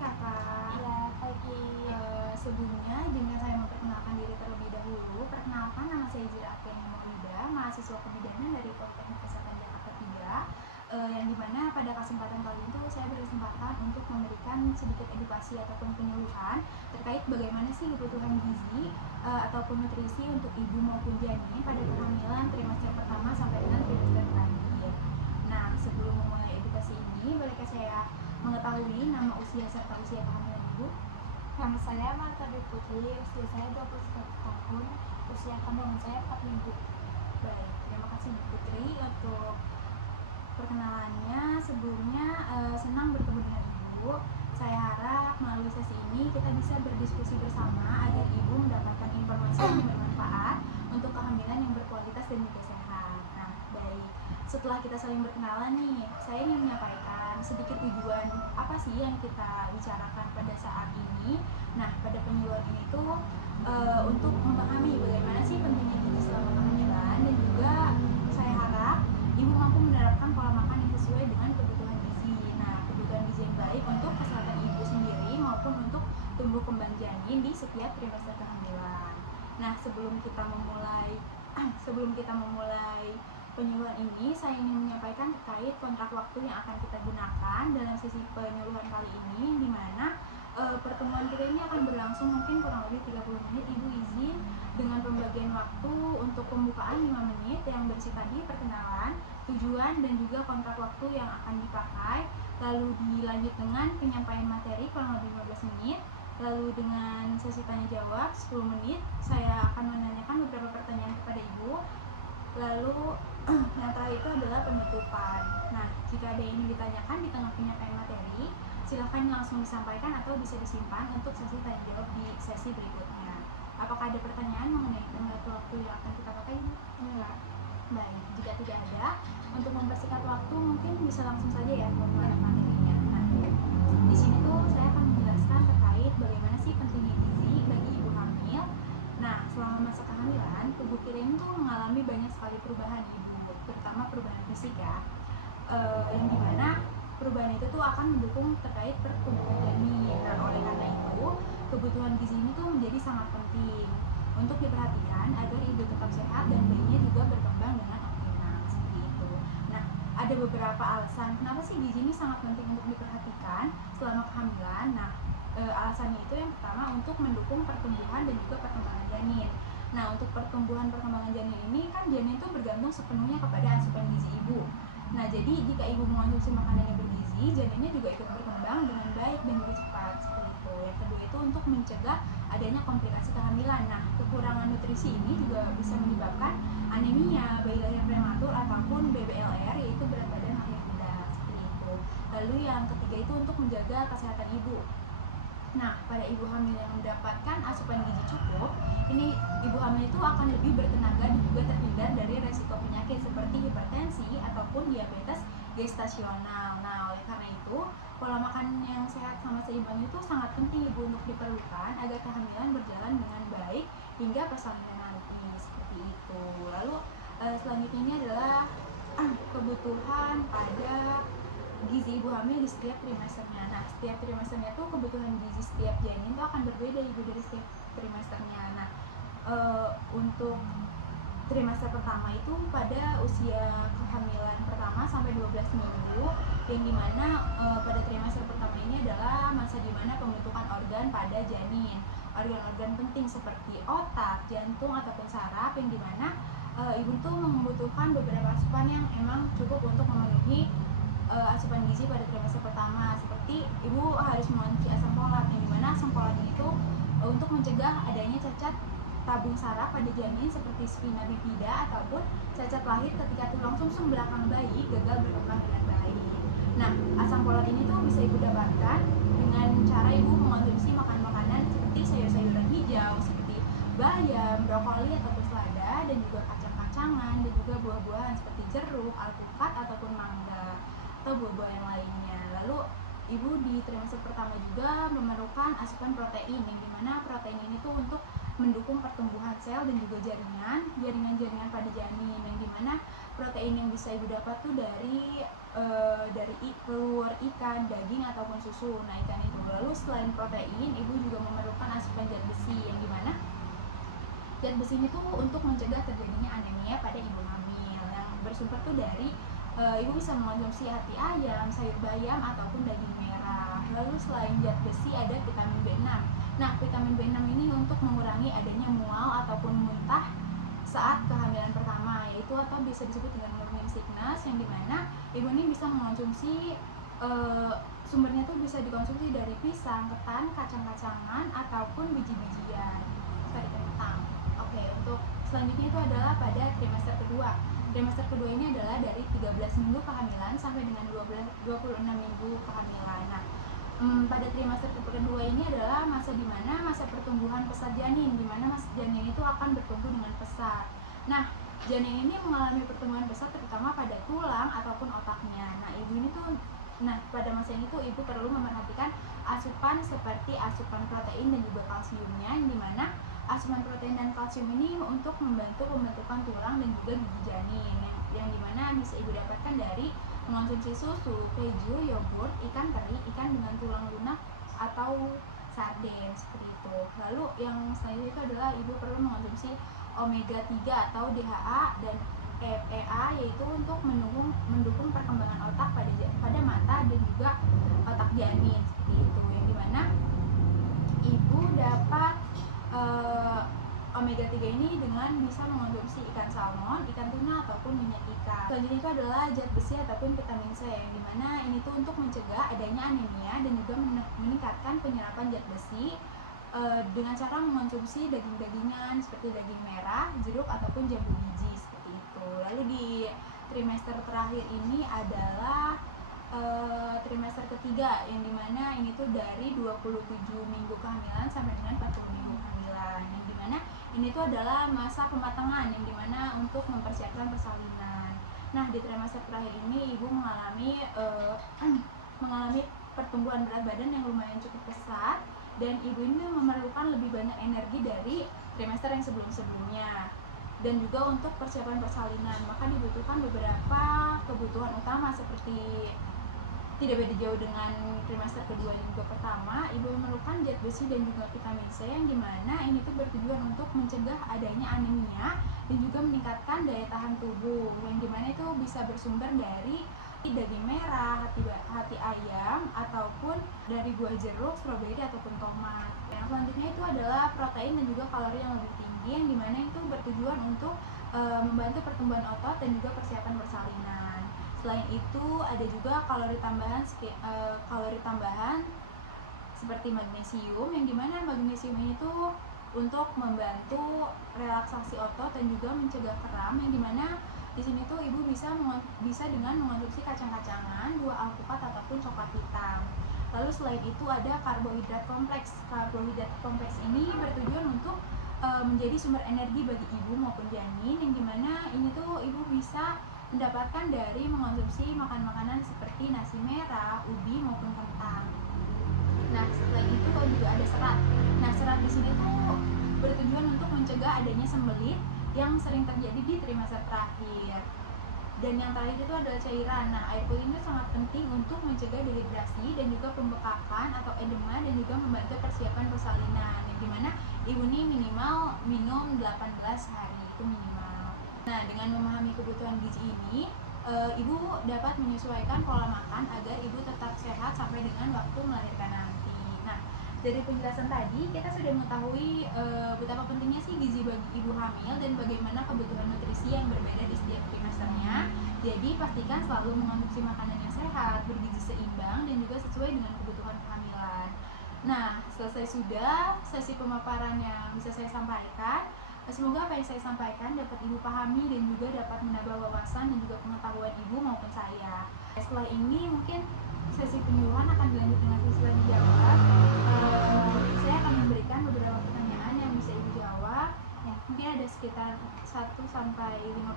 kakak. Iya, pagi. Sebelumnya izinkan saya memperkenalkan diri terlebih dahulu. Perkenalkan, nama saya Zira Afiani Maulida, mahasiswa kebidanan dari Politeknik Kesehatan Jakarta 3, yang dimana pada kesempatan kali itu saya berkesempatan untuk memberikan sedikit edukasi ataupun penyuluhan terkait bagaimana sih kebutuhan gizi ataupun nutrisi untuk ibu maupun janin pada kehamilan trimester pertama sampai dengan trimester terakhir. Nah, sebelum memulai edukasi ini, bolehkah saya mengetahui nama, usia, serta usia kehamilan ibu? Nama saya Marta Dwi Putri, usia saya 21 tahun, usia kandungan saya 4 minggu. Baik, terima kasih Bu Putri untuk perkenalannya. Sebelumnya senang bertemu dengan Ibu. Saya harap melalui sesi ini kita bisa berdiskusi bersama agar Ibu mendapatkan informasi yang bermanfaat untuk kehamilan yang berkualitas dan juga sehat. Nah, baik. Setelah kita saling berkenalan nih, saya ingin menyampaikan sedikit tujuan apa sih yang kita bicarakan pada saat ini. Nah, pada penyuluhan ini tuh untuk memahami bagaimana sih pentingnya gizi selama kehamilan, dan juga saya harap ibu mampu menerapkan pola makan yang sesuai dengan kebutuhan gizi. Nah, kebutuhan gizi yang baik untuk kesehatan ibu sendiri maupun untuk tumbuh kembang janin di setiap trimester kehamilan. Nah, sebelum kita memulai penyuluhan ini, saya ingin menyampaikan terkait kontrak waktu yang akan kita gunakan dalam sesi penyuluhan kali ini, di mana pertemuan kita ini akan berlangsung mungkin kurang lebih 30 menit. Ibu izin dengan pembagian waktu untuk pembukaan 5 menit yang berisi tadi perkenalan, tujuan, dan juga kontrak waktu yang akan dipakai. Lalu dilanjut dengan penyampaian materi kurang lebih 15 menit. Lalu dengan sesi tanya jawab 10 menit, saya akan menanyakan beberapa pertanyaan kepada ibu. Lalu yang terakhir itu adalah penutupan. Nah, jika ada yang ingin ditanyakan di tengah penyampaian materi, silahkan langsung disampaikan atau bisa disimpan untuk sesi tanya jawab di sesi berikutnya. Apakah ada pertanyaan mengenai tenggat waktu yang akan kita pakai? Enggak. Baik, jika tidak ada, untuk mempersingkat waktu mungkin bisa langsung saja ya memulai materinya. Nah, di sini tuh saya akan menjelaskan terkait bagaimana sih pentingnya gizi bagi ibu hamil. Nah, selama masa kehamilan, tubuh kita ini tuh mengalami banyak sekali perubahan ibu, terutama perubahan fisik ya, yang dimana perubahan itu tuh akan mendukung terkait pertumbuhan janin. Nah, oleh karena itu, kebutuhan gizi ini tuh menjadi sangat penting untuk diperhatikan agar ibu tetap sehat dan bayinya juga berkembang dengan optimal, seperti itu. Nah, ada beberapa alasan kenapa sih gizi ini sangat penting untuk diperhatikan selama kehamilan. Nah, alasannya itu yang pertama untuk mendukung pertumbuhan dan juga perkembangan janin. Nah, untuk pertumbuhan perkembangan janin ini kan janin itu bergantung sepenuhnya kepada asupan gizi ibu. Nah, jadi jika ibu mengonsumsi makanan yang bergizi, janinnya juga ikut berkembang dengan baik dan juga cepat, seperti itu. Yang kedua itu untuk mencegah adanya komplikasi kehamilan. Nah, kekurangan nutrisi ini juga bisa menyebabkan anemia, bayi lahir prematur, ataupun BBLR, yaitu berat badan lahir rendah, seperti itu. Lalu yang ketiga itu untuk menjaga kesehatan ibu. Nah, pada ibu hamil yang mendapatkan asupan gizi cukup, ini ibu hamil itu akan lebih bertenaga dan juga terhindar dari resiko penyakit seperti hipertensi ataupun diabetes gestasional. Nah, oleh karena itu, pola makan yang sehat sama seimbang itu sangat penting ibu untuk diperlukan agar kehamilan berjalan dengan baik hingga persalinan nanti, seperti itu. Lalu selanjutnya ini adalah kebutuhan pada gizi ibu hamil di setiap trimesternya. Nah, setiap trimesternya tuh kebutuhan gizi setiap janin itu akan berbeda ibu dari setiap trimesternya. Nah, untuk trimester pertama itu pada usia kehamilan pertama sampai 12 minggu, yang dimana pada trimester pertama ini adalah masa dimana pembentukan organ pada janin. Organ-organ penting seperti otak, jantung, ataupun saraf, yang dimana ibu tuh membutuhkan beberapa asupan yang emang cukup untuk memenuhi asupan gizi pada trimester pertama, seperti ibu harus mengonsumsi asam folat, yang dimana asam folat ini tuh untuk mencegah adanya cacat tabung saraf pada janin seperti spina bifida ataupun cacat lahir ketika tulang sumsum belakang bayi gagal berkembang dengan baik. Nah, asam folat ini tuh bisa ibu dapatkan dengan cara ibu mengonsumsi makanan-makanan seperti sayur-sayuran hijau seperti bayam, brokoli ataupun selada, dan juga kacang-kacangan, dan juga buah-buahan seperti jeruk, alpukat ataupun mangga, atau buah-buah yang lainnya. Lalu ibu di trimester pertama juga memerlukan asupan protein, yang dimana protein ini tuh untuk mendukung pertumbuhan sel dan juga jaringan-jaringan pada janin, yang dimana protein yang bisa ibu dapat tuh dari telur, ikan, daging, ataupun susu. Nah, ikan itu Lalu selain protein, ibu juga memerlukan asupan zat besi, yang dimana zat besi ini tuh untuk mencegah terjadinya anemia pada ibu hamil, yang bersumber tuh dari ibu bisa mengonsumsi hati ayam, sayur bayam, ataupun daging merah. Lalu selain zat besi ada vitamin B6. Nah, vitamin B6 ini untuk mengurangi adanya mual ataupun muntah saat kehamilan pertama, yaitu atau bisa disebut dengan morning sickness, yang dimana ibu ini bisa mengonsumsi sumbernya tuh bisa dikonsumsi dari pisang, ketan, kacang-kacangan, ataupun biji-bijian seperti kentang. Oke, untuk selanjutnya itu adalah pada trimester kedua. Trimester kedua ini adalah dari 13 minggu kehamilan sampai dengan 26 minggu kehamilan. Nah, pada trimester kedua ini adalah masa dimana masa pertumbuhan pesat janin, dimana masa janin itu akan bertumbuh dengan pesat. Nah, janin ini mengalami pertumbuhan pesat terutama pada tulang ataupun otaknya. Nah, pada masa ini tuh ibu perlu memerhatikan asupan seperti asupan protein dan juga kalsiumnya, yang dimana asupan protein dan kalsium ini untuk membantu pembentukan tulang dan juga gigi janin, yang dimana bisa ibu dapatkan dari mengonsumsi susu, keju, yogurt, ikan teri, ikan dengan tulang lunak, atau sarden seperti itu. Lalu yang selanjutnya itu adalah ibu perlu mengonsumsi omega 3 atau DHA dan EA, yaitu untuk mendukung perkembangan otak pada mata dan juga otak janin seperti itu, yang dimana ibu dapat omega 3 ini dengan bisa mengonsumsi ikan salmon, ikan tuna, ataupun minyak ikan. Selanjutnya itu adalah zat besi ataupun vitamin C, yang dimana ini tuh untuk mencegah adanya anemia dan juga meningkatkan penyerapan zat besi dengan cara mengonsumsi daging-dagingan seperti daging merah, jeruk, ataupun jambu biji seperti itu. Lalu di trimester terakhir ini adalah trimester ketiga, yang dimana ini tuh dari 27 minggu kehamilan sampai dengan 40 minggu kehamilan, yang dimana ini tuh adalah masa pematangan, yang dimana untuk mempersiapkan persalinan. Nah, di trimester terakhir ini ibu mengalami pertumbuhan berat badan yang lumayan cukup pesat, dan ibu ini memerlukan lebih banyak energi dari trimester yang sebelum-sebelumnya. Dan juga untuk persiapan persalinan, maka dibutuhkan beberapa kebutuhan utama seperti tidak beda jauh dengan trimester kedua dan juga pertama. Ibu memerlukan zat besi dan juga vitamin C, yang dimana ini tuh bertujuan untuk mencegah adanya anemia dan juga meningkatkan daya tahan tubuh, yang dimana itu bisa bersumber dari daging merah, hati ayam, ataupun dari buah jeruk, stroberi, ataupun tomat. Yang selanjutnya itu adalah protein dan juga kalori yang lebih tinggi, yang dimana itu bertujuan untuk membantu pertumbuhan otot dan juga persiapan persalinan. Selain itu ada juga kalori tambahan seperti magnesium, yang dimana magnesium ini tuh untuk membantu relaksasi otot dan juga mencegah kram, yang dimana di sini tuh ibu bisa dengan mengonsumsi kacang-kacangan, buah alpukat, ataupun coklat hitam. Lalu selain itu ada karbohidrat kompleks. Karbohidrat kompleks ini bertujuan untuk menjadi sumber energi bagi ibu maupun janin, yang dimana ini tuh ibu bisa mendapatkan dari mengonsumsi makanan-makanan seperti nasi merah, ubi, maupun kentang. Nah, selain itu juga ada serat. Nah, serat di sini tuh bertujuan untuk mencegah adanya sembelit yang sering terjadi di trimester terakhir. Dan yang terakhir itu adalah cairan. Nah, air putih ini sangat penting untuk mencegah dehidrasi dan juga pembekakan atau edema, dan juga membantu persiapan persalinan, yang dimana ibu ini minimal minum 18 hari itu minimal. Nah, dengan memahami kebutuhan gizi ini, ibu dapat menyesuaikan pola makan agar ibu tetap sehat sampai dengan waktu melahirkan nanti. Nah, dari penjelasan tadi kita sudah mengetahui betapa pentingnya sih gizi bagi ibu hamil dan bagaimana kebutuhan nutrisi yang berbeda di setiap trimesternya. Jadi pastikan selalu mengonsumsi makanan yang sehat, bergizi seimbang, dan juga sesuai dengan kebutuhan kehamilan. Nah, selesai sudah sesi pemaparan yang bisa saya sampaikan. Semoga apa yang saya sampaikan dapat ibu pahami dan juga dapat menambah wawasan dan juga pengetahuan ibu maupun saya. Setelah ini mungkin sesi penyuluhan akan dilanjut dengan sesi tanya jawab. Saya akan memberikan beberapa pertanyaan yang bisa ibu jawab. Ya, mungkin ada sekitar 1-5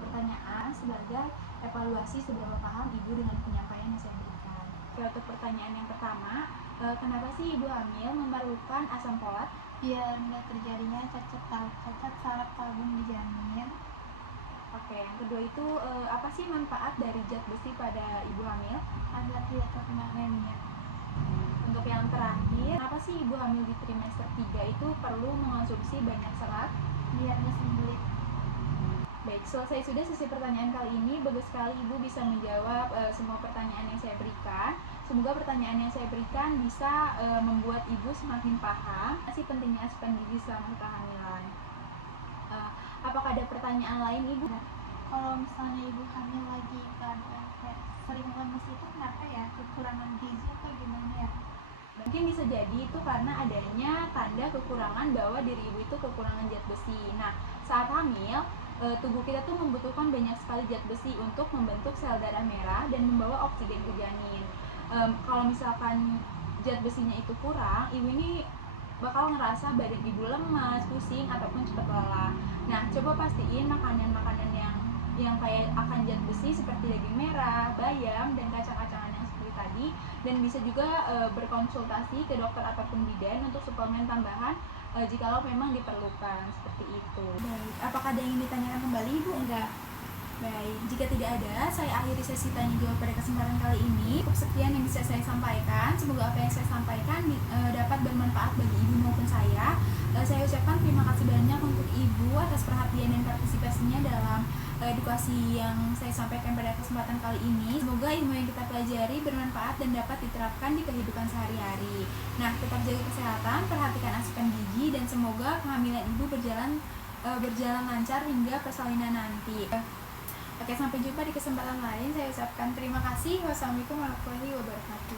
pertanyaan sebagai evaluasi seberapa paham ibu dengan penyampaian yang saya berikan. Oke, untuk pertanyaan yang pertama, kenapa sih ibu hamil memerlukan asam folat? Biar nggak terjadinya cacat saraf tabung di janin. Oke, yang kedua itu apa sih manfaat dari zat besi pada ibu hamil? Agar tidak terkena anemia. Untuk yang terakhir, sih ibu hamil di trimester 3 itu perlu mengonsumsi banyak serat? Biar nggak sembelit. Baik, selesai sudah sesi pertanyaan kali ini. Bagus sekali Ibu bisa menjawab semua pertanyaan yang saya berikan. Semoga pertanyaan yang saya berikan bisa membuat Ibu semakin paham sih pentingnya asupan gizi selama kehamilan. Apakah ada pertanyaan lain Ibu? Kalau misalnya ibu hamil lagi keadaan kayak sering lemes itu kenapa ya? Kekurangan gizi atau gimana ya? Mungkin bisa jadi itu karena adanya tanda kekurangan bahwa diri ibu itu kekurangan zat besi. Nah, saat hamil, tubuh kita tuh membutuhkan banyak sekali zat besi untuk membentuk sel darah merah dan membawa oksigen ke janin. Kalau misalkan zat besinya itu kurang, ibu ini bakal ngerasa badan ibu lemas, pusing, ataupun cepat lelah. Nah, coba pastiin makanan-makanan yang kaya akan zat besi seperti daging merah, bayam, dan kacang-kacangan yang seperti tadi, dan bisa juga berkonsultasi ke dokter ataupun bidan untuk suplemen tambahan jikalau memang diperlukan, seperti itu. Baik, apakah ada yang ingin ditanyakan kembali Ibu? Enggak. Baik, jika tidak ada, saya akhiri sesi tanya jawab pada kesempatan kali ini. Cukup sekian yang bisa saya sampaikan. Semoga apa yang saya sampaikan dapat bermanfaat bagi Ibu maupun saya. Saya ucapkan terima kasih banyak untuk Ibu atas perhatian dan partisipasinya dalam edukasi yang saya sampaikan pada kesempatan kali ini. Semoga ilmu yang kita pelajari bermanfaat dan dapat diterapkan di kehidupan sehari-hari. Nah, tetap jaga kesehatan, perhatikan asupan gizi, dan semoga kehamilan Ibu berjalan lancar hingga persalinan nanti. Oke, sampai jumpa di kesempatan lain. Saya ucapkan terima kasih. Wassalamualaikum warahmatullahi wabarakatuh.